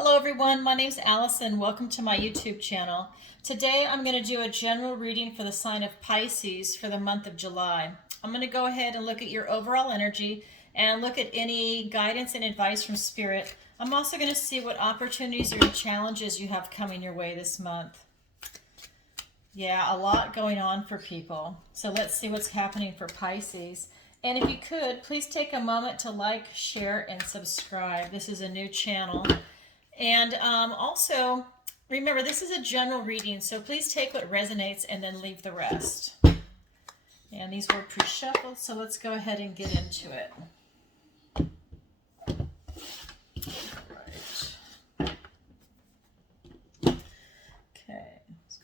Hello everyone, my name's Allison. Welcome to my YouTube channel. Today I'm going to do a general reading for the sign of Pisces for the month of July. I'm going to go ahead and look at your overall energy and look at any guidance and advice from Spirit. I'm also going to see what opportunities or challenges you have coming your way this month. Yeah, a lot going on for people. So let's see what's happening for Pisces. And if you could, please take a moment to like, share, and subscribe. This is a new channel. And also, remember, this is a general reading, so please take what resonates and then leave the rest. And these were pre-shuffled, so let's go ahead and get into it. Right. Okay,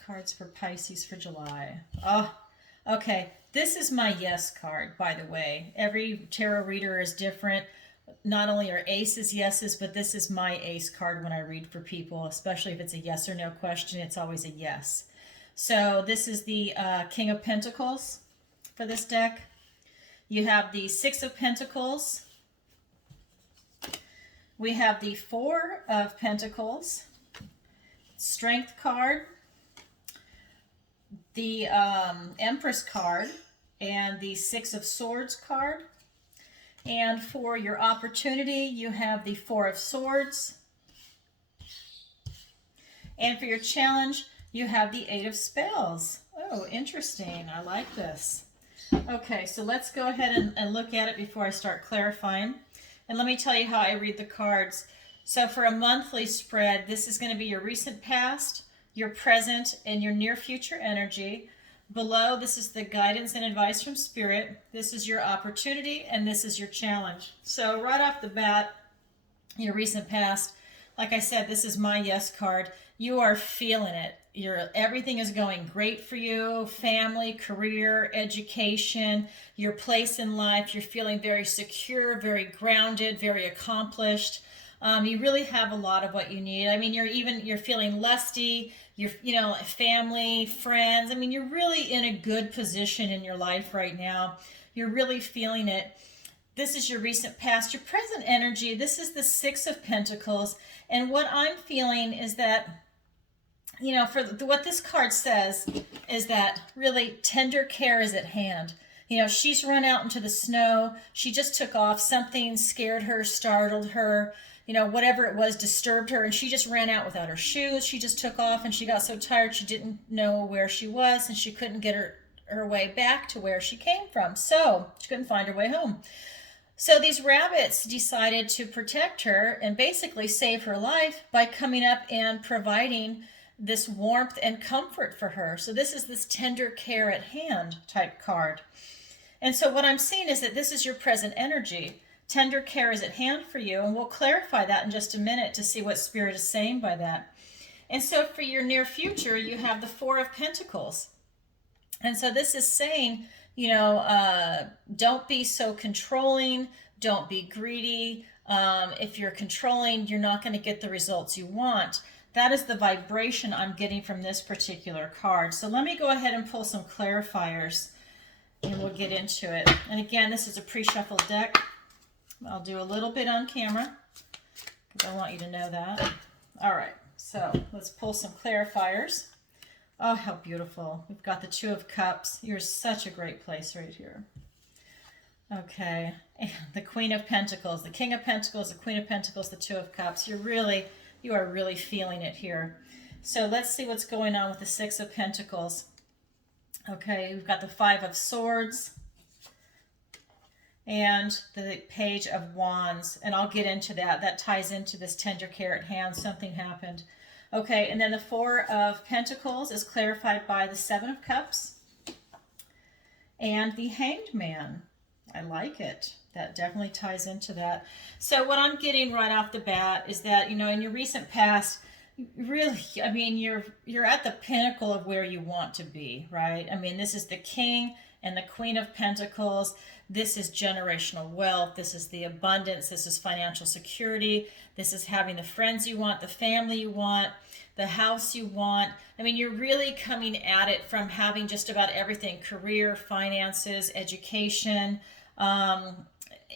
cards for Pisces for July. Oh, okay. This is my yes card, by the way. Every tarot reader is different. Not only are aces yeses, but this is my ace card when I read for people, especially if it's a yes or no question. It's always a yes. So this is the King of Pentacles for this deck. You have the Six of Pentacles. We have the Four of Pentacles, Strength card, the Empress card, and the Six of Swords card. And for your opportunity, you have the Four of Swords. And for your challenge, you have the Eight of Spells. Oh, interesting. I like this. Okay, so let's go ahead and look at it before I start clarifying. And let me tell you how I read the cards. So for a monthly spread, this is going to be your recent past, your present, and your near future energy. Below, this is the guidance and advice from Spirit. This is your opportunity, and this is your challenge. So right off the bat, your recent past, like I said, this is my yes card. You are feeling it. Everything is going great for you. Family, career, education, your place in life. You're feeling very secure, very grounded, very accomplished. You really have a lot of what you need. I mean, you're feeling lusty, family, friends. I mean, you're really in a good position in your life right now. You're really feeling it. This is your recent past. Your present energy, this is the Six of Pentacles. And what I'm feeling is that, what this card says is that really tender care is at hand. She's run out into the snow. She just took off. Something scared her, startled her. Whatever it was disturbed her, and she just ran out without her shoes. She just took off, and she got so tired she didn't know where she was, and she couldn't get her way back to where she came from. So she couldn't find her way home. So these rabbits decided to protect her and basically save her life by coming up and providing this warmth and comfort for her. So this is this tender care at hand type card. And so what I'm seeing is that this is your present energy. Tender care is at hand for you, and we'll clarify that in just a minute to see what Spirit is saying by that. And so for your near future, you have the Four of Pentacles. And so this is saying, don't be so controlling, don't be greedy. If you're controlling, you're not going to get the results you want. That is the vibration I'm getting from this particular card. So let me go ahead and pull some clarifiers, and we'll get into it. And again, this is a pre-shuffled deck. I'll do a little bit on camera because I want you to know that. All right, so let's pull some clarifiers. Oh, how beautiful. We've got the Two of Cups. You're such a great place right here. Okay, and the Queen of Pentacles, the King of Pentacles, the Queen of Pentacles, the Two of Cups. You are really feeling it here. So let's see what's going on with the Six of Pentacles. Okay, we've got the Five of Swords and the Page of Wands, and I'll get into that. That ties into this tender care at hand. Something happened. Okay, and then the Four of Pentacles is clarified by the Seven of Cups and the Hanged Man. I like it. That definitely ties into that. So what I'm getting right off the bat is that, in your recent past, really, I mean, you're at the pinnacle of where you want to be, right? I mean, this is the King and the Queen of Pentacles. This is generational wealth. This is the abundance. This is financial security. This is having the friends you want, the family you want, the house you want. I mean, you're really coming at it from having just about everything: career, finances, education,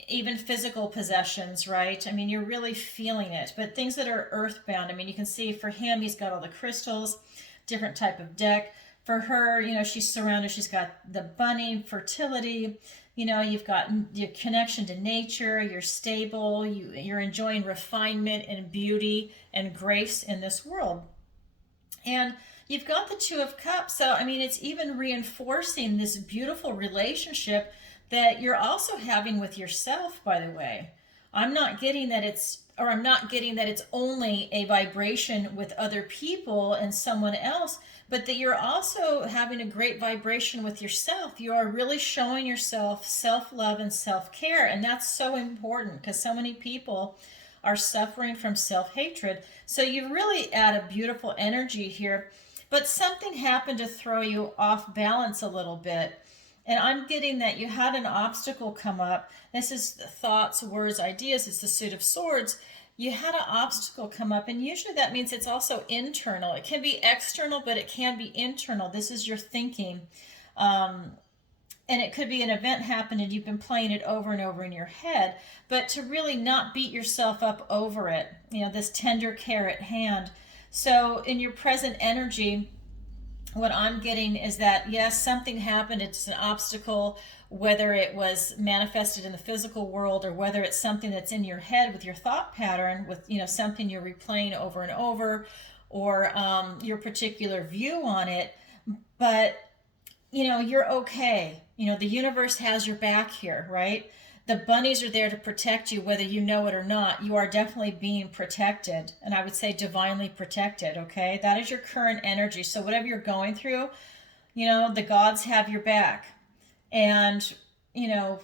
even physical possessions, right? I mean, you're really feeling it. But things that are earthbound, I mean, you can see for him, he's got all the crystals, different type of deck. For her, you know, she's surrounded, she's got the bunny, fertility, you know, you've got your connection to nature, you're stable, you're enjoying refinement and beauty and grace in this world. And you've got the Two of Cups. So, I mean, it's even reinforcing this beautiful relationship that you're also having with yourself, by the way. I'm not getting that I'm not getting that it's only a vibration with other people and someone else, but that you're also having a great vibration with yourself. You are really showing yourself self-love and self-care. And that's so important because so many people are suffering from self-hatred. So you really add a beautiful energy here, but something happened to throw you off balance a little bit. And I'm getting that you had an obstacle come up. This is thoughts, words, ideas. It's the Suit of Swords. You had an obstacle come up, and usually that means it's also internal. It can be external, but it can be internal. This is your thinking. And it could be an event happened and you've been playing it over and over in your head, but to really not beat yourself up over it, you know, this tender care at hand. So in your present energy, what I'm getting is that, yes, something happened. It's an obstacle, whether it was manifested in the physical world or whether it's something that's in your head with your thought pattern, with, you know, something you're replaying over and over, or your particular view on it. But, you know, you're okay. You know, the universe has your back here, right? The bunnies are there to protect you, whether you know it or not. You are definitely being protected, and I would say divinely protected, okay? That is your current energy. So whatever you're going through, you know, the gods have your back. And, you know,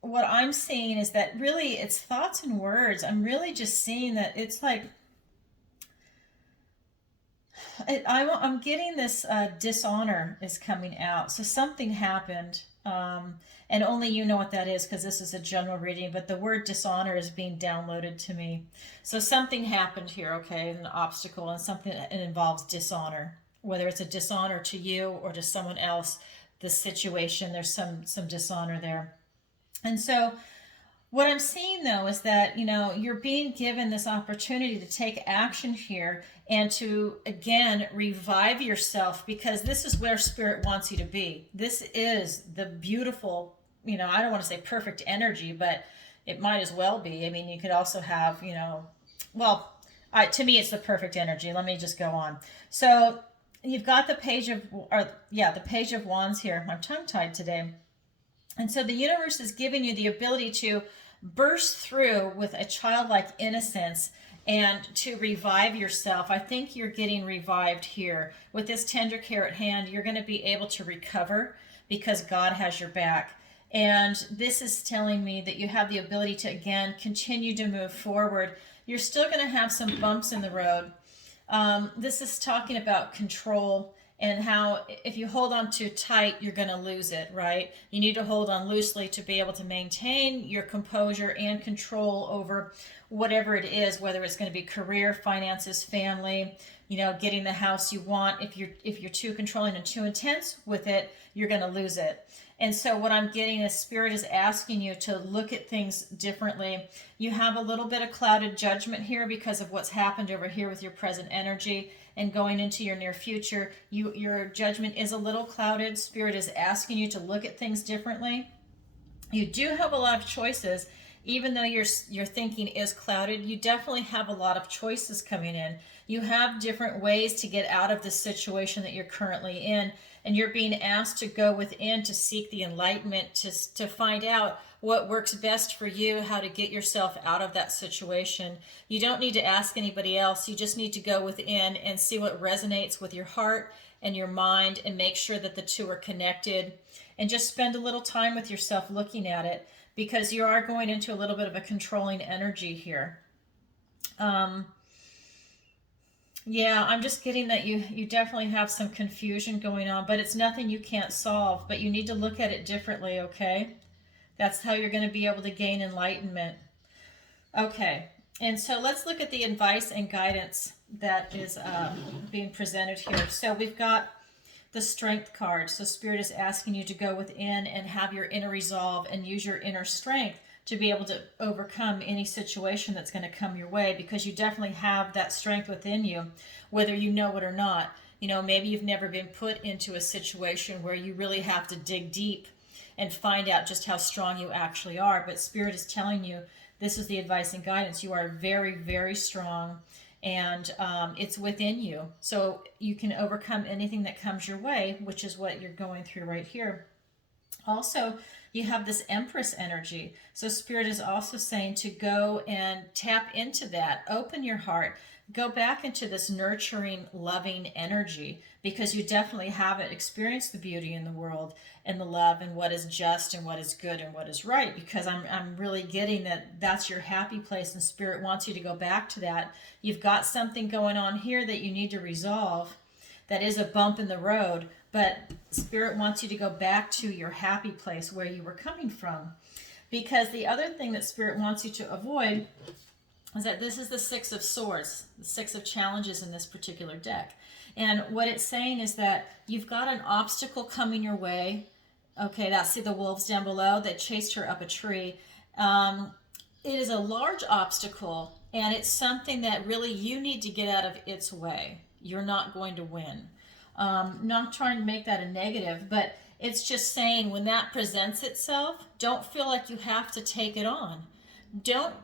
what I'm seeing is that really it's thoughts and words. I'm really just seeing that it's like, I'm getting this dishonor is coming out. So something happened. And only you know what that is because this is a general reading, but the word dishonor is being downloaded to me. So something happened here, okay, an obstacle, and something that involves dishonor, whether it's a dishonor to you or to someone else, the situation, there's some dishonor there. And so what I'm seeing though is that, you know, you're being given this opportunity to take action here and to, again, revive yourself, because this is where Spirit wants you to be. This is the beautiful, you know, I don't want to say perfect energy, but it might as well be. I mean, you could also have, you know, well, to me, it's the perfect energy. Let me just go on. So you've got the the Page of Wands here. I'm tongue-tied today. And so the universe is giving you the ability to burst through with a childlike innocence and to revive yourself. I think you're getting revived here. With this tender care at hand, you're going to be able to recover because God has your back. And this is telling me that you have the ability to, again, continue to move forward. You're still going to have some bumps in the road. This is talking about control and how if you hold on too tight, you're going to lose it, right? You need to hold on loosely to be able to maintain your composure and control over whatever it is, whether it's going to be career, finances, family, you know, getting the house you want. If you're too controlling and too intense with it, you're going to lose it. And so what I'm getting is Spirit is asking you to look at things differently. You have a little bit of clouded judgment here because of what's happened over here with your present energy and going into your near future. Your judgment is a little clouded. Spirit is asking you to look at things differently. You do have a lot of choices. Even though your thinking is clouded, you definitely have a lot of choices coming in. You have different ways to get out of the situation that you're currently in, and you're being asked to go within to seek the enlightenment, to find out what works best for you, how to get yourself out of that situation. You don't need to ask anybody else. You just need to go within and see what resonates with your heart and your mind and make sure that the two are connected, and just spend a little time with yourself looking at it, because you are going into a little bit of a controlling energy here. Yeah, I'm just getting that you definitely have some confusion going on, but it's nothing you can't solve, but you need to look at it differently, okay? That's how you're going to be able to gain enlightenment. Okay, and so let's look at the advice and guidance that is being presented here. So we've got the Strength card. So Spirit is asking you to go within and have your inner resolve and use your inner strength to be able to overcome any situation that's going to come your way, because you definitely have that strength within you, whether you know it or not. You know, maybe you've never been put into a situation where you really have to dig deep and find out just how strong you actually are. But Spirit is telling you, this is the advice and guidance. You are very, very strong, and it's within you. So you can overcome anything that comes your way, which is what you're going through right here. Also, you have this Empress energy. So Spirit is also saying to go and tap into that, open your heart, go back into this nurturing, loving energy, because you definitely haven't experienced the beauty in the world and the love and what is just and what is good and what is right, because I'm really getting that that's your happy place, and Spirit wants you to go back to that. You've got something going on here that you need to resolve that is a bump in the road, but Spirit wants you to go back to your happy place where you were coming from. Because the other thing that Spirit wants you to avoid is that this is the Six of Swords, the Six of Challenges in this particular deck. And what it's saying is that you've got an obstacle coming your way. Okay, that's the wolves down below that chased her up a tree. It is a large obstacle, and it's something that really you need to get out of its way. You're not going to win. Not trying to make that a negative, but it's just saying when that presents itself, don't feel like you have to take it on. Don't,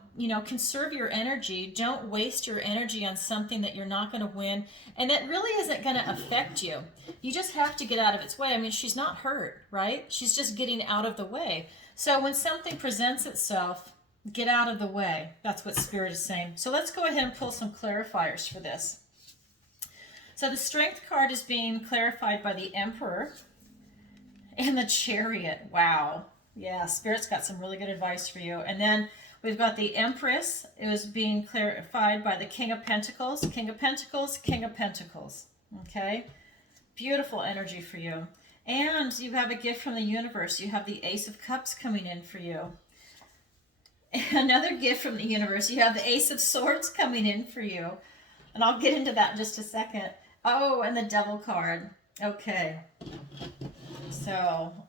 conserve your energy. Don't waste your energy on something that you're not going to win and that really isn't going to affect you. You just have to get out of its way. I mean, she's not hurt, right? She's just getting out of the way. So when something presents itself, get out of the way. That's what Spirit is saying. So let's go ahead and pull some clarifiers for this. So the Strength card is being clarified by the Emperor and the Chariot. Wow. Yeah, Spirit's got some really good advice for you. And then we've got the Empress. It was being clarified by the King of Pentacles, King of Pentacles, King of Pentacles. Okay? Beautiful energy for you. And you have a gift from the universe. You have the Ace of Cups coming in for you. Another gift from the universe. You have the Ace of Swords coming in for you. And I'll get into that in just a second. Oh, and the Devil card. Okay. So,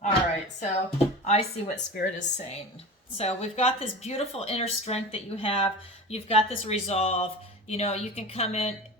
all right. So I see what Spirit is saying. So we've got this beautiful inner strength that you have. You've got this resolve. You can come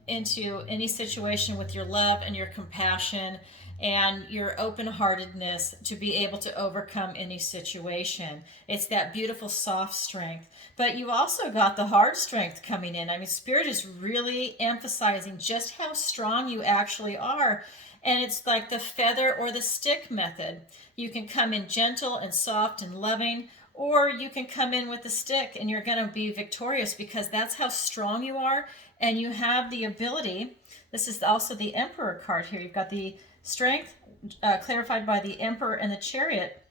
into any situation with your love and your compassion and your open-heartedness to be able to overcome any situation. It's that beautiful soft strength. But you also got the hard strength coming in. I mean, Spirit is really emphasizing just how strong you actually are. And it's like the feather or the stick method. You can come in gentle and soft and loving, or you can come in with the stick and you're going to be victorious because that's how strong you are. And you have the ability. This is also the Emperor card here. You've got the Strength clarified by the Emperor and the Chariot.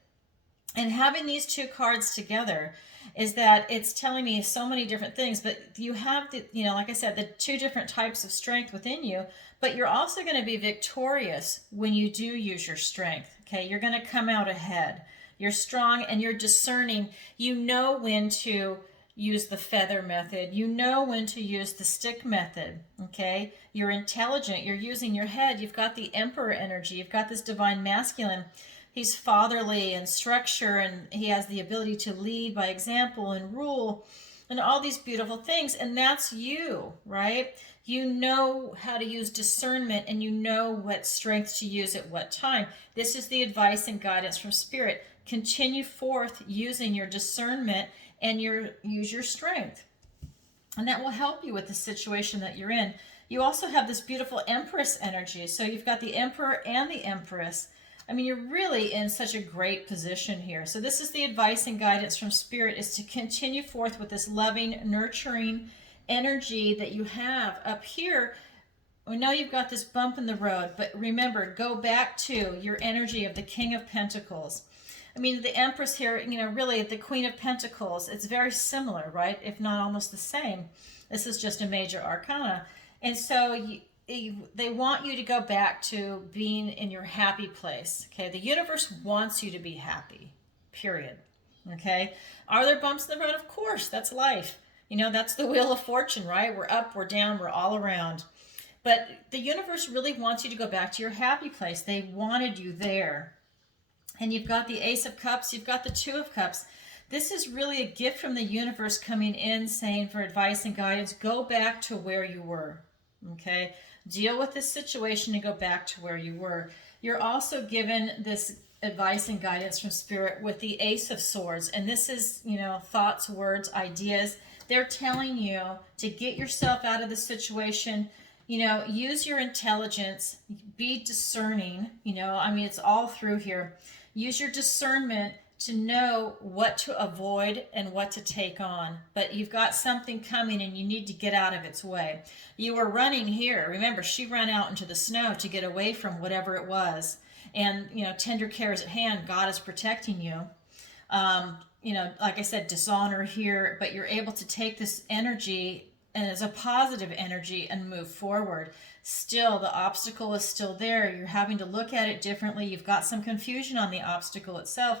And having these two cards together is that it's telling me so many different things, but you have the, like I said, the two different types of strength within you, but you're also going to be victorious when you do use your strength. Okay. You're going to come out ahead. You're strong and you're discerning. You know when to use the feather method. You know when to use the stick method, okay? You're intelligent. You're using your head. You've got the Emperor energy. You've got this divine masculine. He's fatherly and structure, and he has the ability to lead by example and rule and all these beautiful things. And that's you, right? You know how to use discernment, and you know what strength to use at what time. This is the advice and guidance from Spirit. Continue forth using your discernment and use your strength. And that will help you with the situation that you're in. You also have this beautiful Empress energy. So you've got the Emperor and the Empress. I mean, you're really in such a great position here. So this is the advice and guidance from Spirit, is to continue forth with this loving, nurturing energy that you have up here. We know you've got this bump in the road, but remember, go back to your energy of the King of Pentacles. I mean, the Empress here, really the Queen of Pentacles, it's very similar, right? If not almost the same. This is just a major arcana. And so they want you to go back to being in your happy place, okay? The universe wants you to be happy, period, okay? Are there bumps in the road? Of course, that's life. That's the wheel of fortune, right? We're up, we're down, we're all around. But the universe really wants you to go back to your happy place. They wanted you there. And you've got the Ace of Cups, you've got the Two of Cups. This is really a gift from the universe coming in saying for advice and guidance, go back to where you were. Okay? Deal with this situation and go back to where you were. You're also given this advice and guidance from Spirit with the Ace of Swords. And this is, thoughts, words, ideas. They're telling you to get yourself out of the situation. Use your intelligence, be discerning. It's all through here. Use your discernment to know what to avoid and what to take on. But you've got something coming and you need to get out of its way. You were running here. Remember, she ran out into the snow to get away from whatever it was. And, tender care is at hand. God is protecting you. Like I said, dishonor here, but you're able to take this energy and as a positive energy and move forward. Still, the obstacle is still there. You're having to look at it differently. You've got some confusion on the obstacle itself,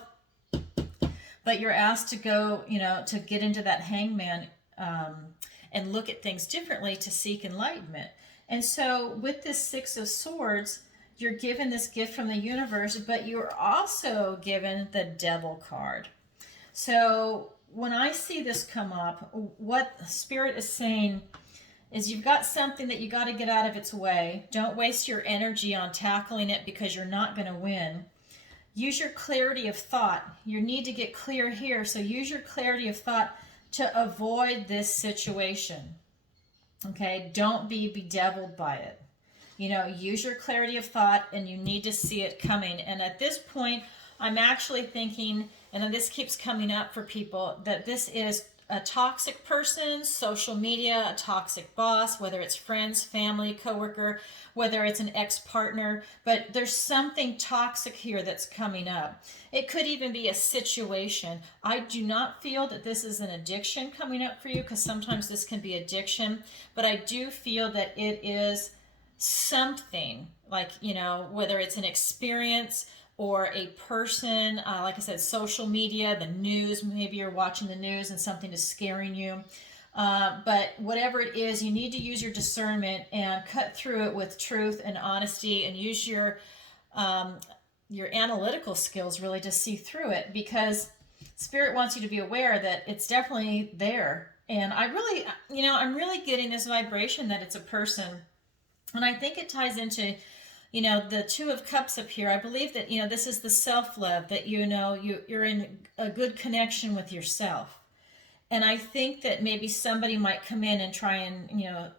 but you're asked to go, to get into that hangman and look at things differently to seek enlightenment. And so with this Six of Swords, you're given this gift from the universe, but you're also given the Devil card. So when I see this come up, what Spirit is saying is you've got something that you got to get out of its way. Don't waste your energy on tackling it because you're not going to win. Use your clarity of thought. You need to get clear here, so use your clarity of thought to avoid this situation. Okay, don't be bedeviled by it. Use your clarity of thought, and you need to see it coming. And at this point, I'm actually thinking, and this keeps coming up for people, that this is a toxic person, social media, a toxic boss, whether it's friends, family, coworker, whether it's an ex-partner, but there's something toxic here that's coming up. It could even be a situation. I do not feel that this is an addiction coming up for you, because sometimes this can be addiction, but I do feel that it is something like, whether it's an experience or a person, like I said, social media, the news, maybe you're watching the news and something is scaring you. But whatever it is, you need to use your discernment and cut through it with truth and honesty, and use your analytical skills really to see through it, because Spirit wants you to be aware that it's definitely there. And I'm really getting this vibration that it's a person. And I think it ties into the Two of Cups up here. I believe that, this is the self-love, that, you're in a good connection with yourself. And I think that maybe somebody might come in and try and,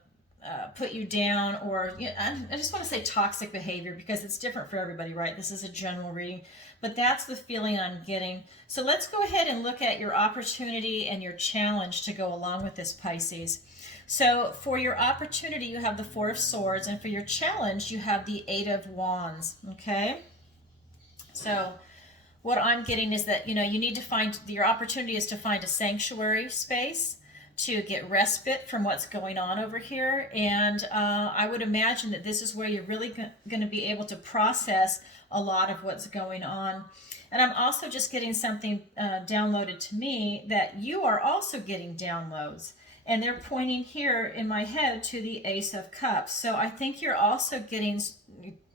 put you down, or, I just want to say toxic behavior, because it's different for everybody, right? This is a general reading, but that's the feeling I'm getting. So let's go ahead and look at your opportunity and your challenge to go along with this, Pisces. So for your opportunity, you have the Four of Swords, and for your challenge, you have the Eight of Wands, okay? So what I'm getting is that, you need to find, your opportunity is to find a sanctuary space to get respite from what's going on over here. And I would imagine that this is where you're really going to be able to process a lot of what's going on. And I'm also just getting something downloaded to me, that you are also getting downloads. And they're pointing here in my head to the Ace of Cups. So I think you're also getting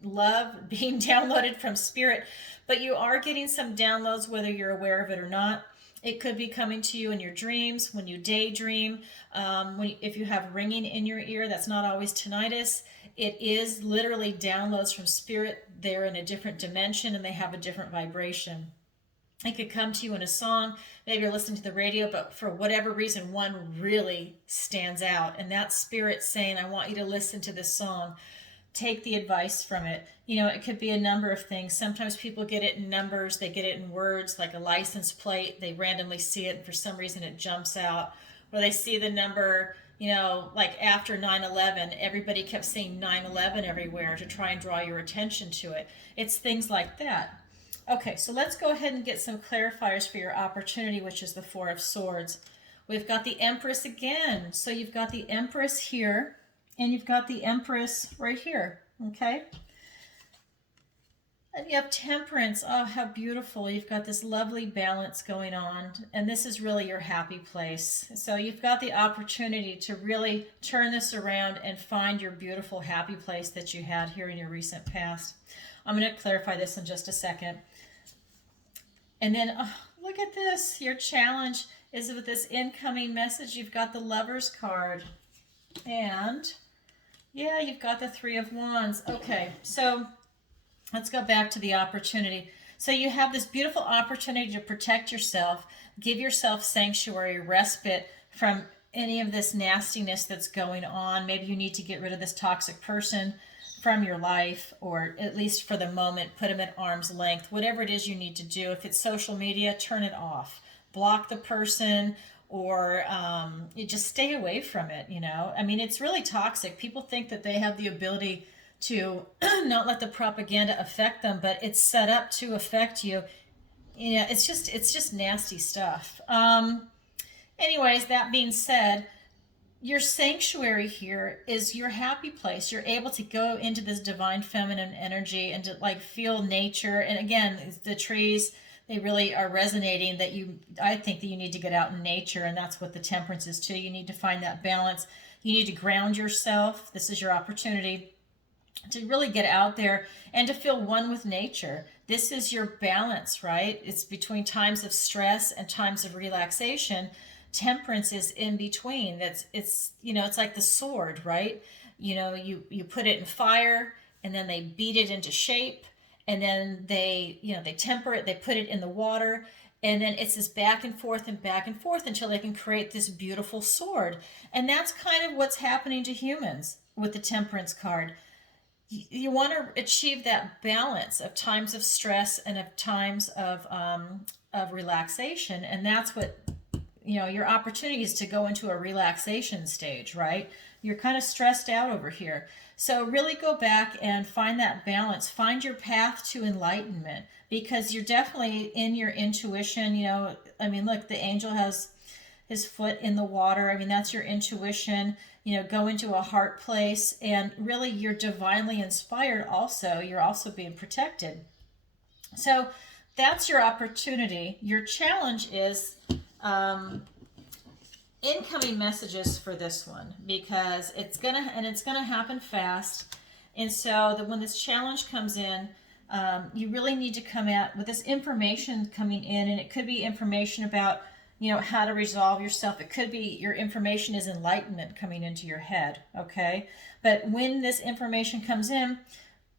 love being downloaded from Spirit, but you are getting some downloads whether you're aware of it or not. It could be coming to you in your dreams, when you daydream, if you have ringing in your ear. That's not always tinnitus. It is literally downloads from Spirit. They're in a different dimension and they have a different vibration. It could come to you in a song. Maybe you're listening to the radio, but for whatever reason, one really stands out. And that's Spirit saying, I want you to listen to this song. Take the advice from it. It could be a number of things. Sometimes people get it in numbers. They get it in words, like a license plate. They randomly see it, and for some reason it jumps out. Or they see the number, like after 9/11, everybody kept saying 9/11 everywhere to try and draw your attention to it. It's things like that. Okay, so let's go ahead and get some clarifiers for your opportunity, which is the Four of Swords. We've got the Empress again. So you've got the Empress here, and you've got the Empress right here, okay? And you have Temperance. Oh, how beautiful. You've got this lovely balance going on, and this is really your happy place. So you've got the opportunity to really turn this around and find your beautiful happy place that you had here in your recent past. I'm going to clarify this in just a second. And then, look at this. Your challenge is with this incoming message. You've got the Lover's card. And yeah, you've got the Three of Wands. Okay, so let's go back to the opportunity. So you have this beautiful opportunity to protect yourself, give yourself sanctuary, respite from any of this nastiness that's going on. Maybe you need to get rid of this toxic person from your life, or at least for the moment, put them at arm's length. Whatever it is you need to do. If it's social media, turn it off. Block the person, or you just stay away from it, you know. I mean, it's really toxic. People think that they have the ability to not let the propaganda affect them, but it's set up to affect you. You know, it's just nasty stuff. Anyways, that being said, your sanctuary here is your happy place. You're able to go into this divine feminine energy and to like feel nature. And again, the trees, they really are resonating that I think that you need to get out in nature, and that's what the Temperance is too. You need to find that balance. You need to ground yourself. This is your opportunity to really get out there and to feel one with nature. This is your balance, right? It's between times of stress and times of relaxation. Temperance is in between. It's like the sword, right? You know, you put it in fire, and then they beat it into shape, and then they temper it, they put it in the water, and then it's this back and forth until they can create this beautiful sword. And that's kind of what's happening to humans with the Temperance card. You want to achieve that balance of times of stress and of times of relaxation, and that's what, you know, your opportunity is to go into a relaxation stage, right? You're kind of stressed out over here. So really go back and find that balance. Find your path to enlightenment, because you're definitely in your intuition. You know, I mean, look, the angel has his foot in the water. I mean, that's your intuition. You know, go into a heart place, and really you're divinely inspired also. You're also being protected. So that's your opportunity. Your challenge is incoming messages for this one, because it's gonna happen fast. And so when this challenge comes in, you really need to come out with this information coming in, and it could be information about, you know, how to resolve yourself. It could be your information is enlightenment coming into your head, okay? But when this information comes in,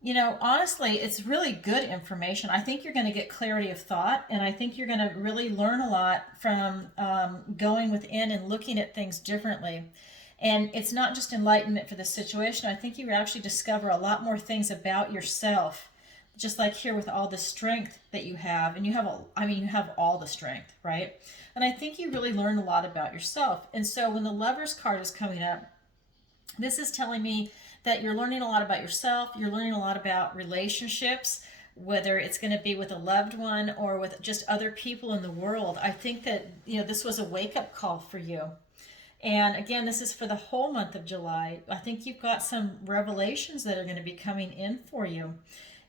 you know, honestly, it's really good information. I think you're going to get clarity of thought, and I think you're going to really learn a lot from going within and looking at things differently. And it's not just enlightenment for the situation. I think you actually discover a lot more things about yourself, just like here with all the strength that you have. And you have all the strength, right? And I think you really learn a lot about yourself. And so when the Lover's card is coming up, this is telling me that you're learning a lot about yourself. You're learning a lot about relationships, whether it's going to be with a loved one or with just other people in the world. I think that, you know, this was a wake-up call for you. And again, this is for the whole month of July. I think you've got some revelations that are going to be coming in for you.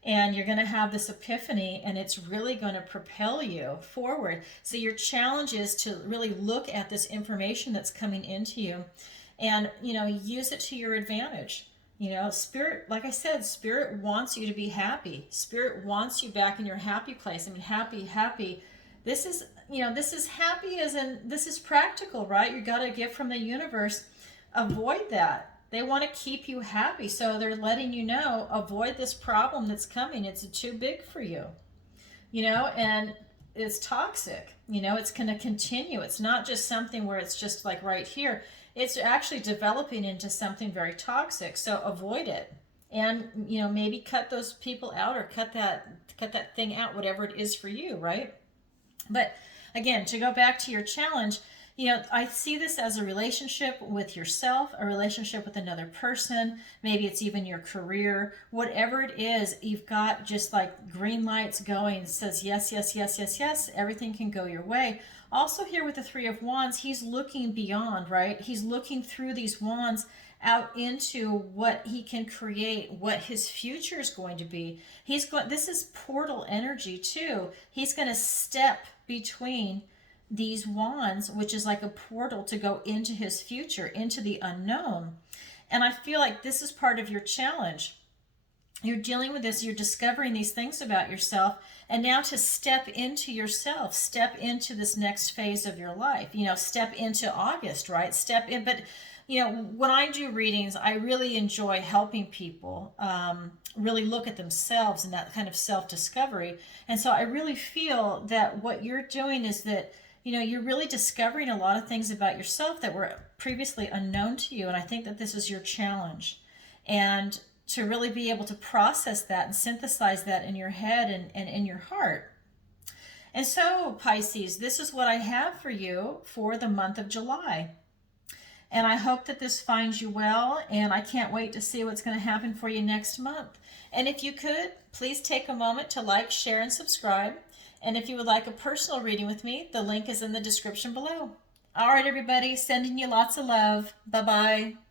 And you're going to have this epiphany, and it's really going to propel you forward. So your challenge is to really look at this information that's coming into you and, you know, use it to your advantage. You know, Spirit, like I said, Spirit wants you to be happy. Spirit wants you back in your happy place. I mean, happy. This is, you know, this is happy as in, this is practical, right? You got to get from the universe. Avoid that. They want to keep you happy. So they're letting you know, avoid this problem that's coming. It's too big for you, you know, and it's toxic. You know, it's going to continue. It's not just something where it's just like right here. It's actually developing into something very toxic. So avoid it. And, you know, maybe cut those people out, or cut that thing out, whatever it is for you, right? But again, to go back to your challenge, you know, I see this as a relationship with yourself, a relationship with another person. Maybe it's even your career. Whatever it is, you've got just like green lights going. It says yes, yes, yes, yes, yes. Everything can go your way. Also here with the Three of Wands, he's looking beyond, right? He's looking through these wands out into what he can create, what his future is going to be. This is portal energy too. He's going to step between these wands, which is like a portal to go into his future, into the unknown. And I feel like this is part of your challenge. you're dealing with this, you're discovering these things about yourself, and now to step into yourself, step into this next phase of your life, step into August, right? Step in. But when I do readings, I really enjoy helping people really look at themselves and that kind of self-discovery. And so I really feel that what you're doing is that you're really discovering a lot of things about yourself that were previously unknown to you. And I think that this is your challenge. And to really be able to process that and synthesize that in your head and in your heart. And so, Pisces, this is what I have for you for the month of July. And I hope that this finds you well, and I can't wait to see what's going to happen for you next month. And if you could, please take a moment to like, share, and subscribe. And if you would like a personal reading with me, the link is in the description below. All right, everybody, sending you lots of love. Bye-bye.